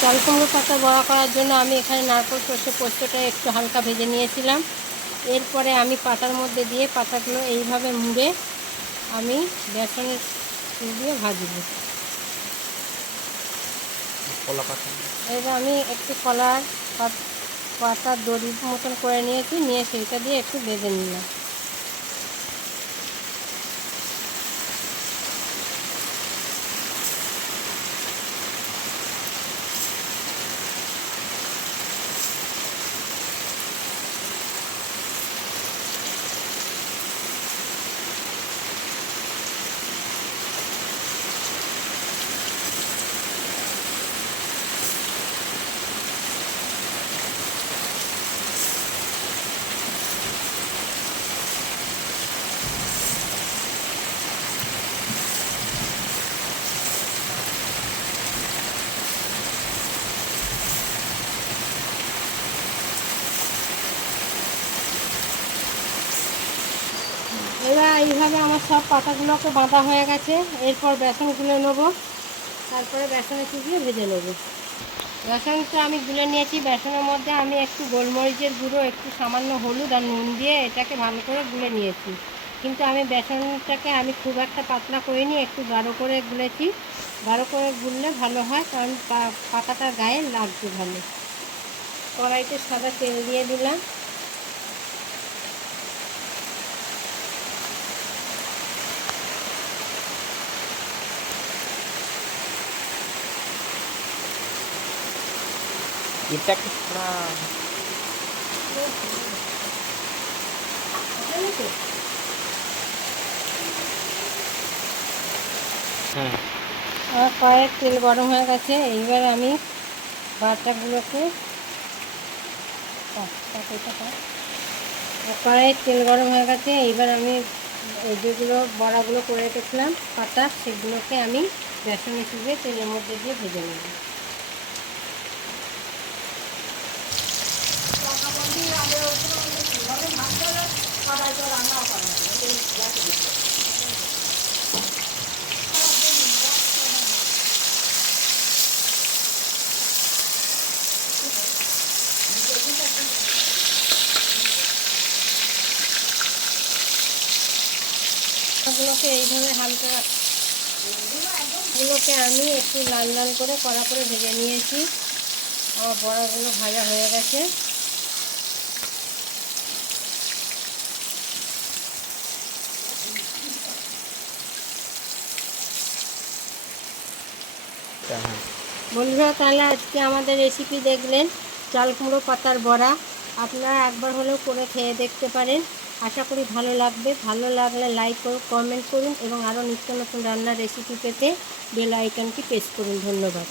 চাল কুমড়ো পাতা বড়া করার জন্য আমি এখানে নারকেল সর্ষে পোস্তটা একটু হালকা ভেজে নিয়েছিলাম। এরপরে আমি পাতার মধ্যে দিয়ে পাতাগুলো এইভাবে মুড়ে আমি বেসনের দিয়ে ভাজব। এবার আমি একটু কলার পাতার দড়ির মতন করে নিয়েছি, নিয়ে সেইটা দিয়ে একটু বেঁধে নিলাম। এবার এইভাবে আমার সব পাতাগুলোকে বাঁধা হয়ে গেছে। এরপর বেসন গুলে নেবো, তারপরে বেসনে চুবিয়ে ভেজে নেব। বেসনটা আমি গুলে নিয়েছি। বেসনের মধ্যে আমি একটু গোলমরিচের গুঁড়ো, একটু সামান্য হলুদ আর নুন দিয়ে এটাকে ভালো করে গুলে নিয়েছি। কিন্তু আমি বেসনটাকে আমি খুব একটা পাতলা করিনি, একটু গাঢ় করে গুলেছি। গাঢ় করে গুললে ভালো হয়, কারণ পাতাটার গায়ে লাগবে ভালো। কড়াইতে সাদা তেল দিয়ে দিলাম। এটা কিतना আমার কড়াইয়ের তেল গরম হয়ে গেছে। এইবার আমি বাটাগুলোকে কড়াইয়ের তেল গরম হয়ে গেছে। এইবার আমি যেগুলো বড়াগুলো করে রেখেছিলাম পাতা, সেগুলোকে আমি বেসনে চুবিয়ে তেলের মধ্যে দিয়ে ভেজে নেব। গুলোকে এইভাবে হালকা গুলোকে আমি একটু লাল লাল করে কড়া করে ভেজে নিয়েছি। আমার বড়াগুলো ভাজা হয়ে গেছে। বন্ধুরা, তাহলে আজকে আমাদের রেসিপি দেখলেন চাল কুমড়ো পাতার বড়া। আপনারা একবার হলেও করে খেয়ে দেখতে পারেন। আশা করি ভালো লাগবে। ভালো লাগলে লাইক করুন, কমেন্ট করুন এবং আরও নিত্য নতুন রান্নার রেসিপি পেতে বেল আইকনটি প্রেস করুন। ধন্যবাদ।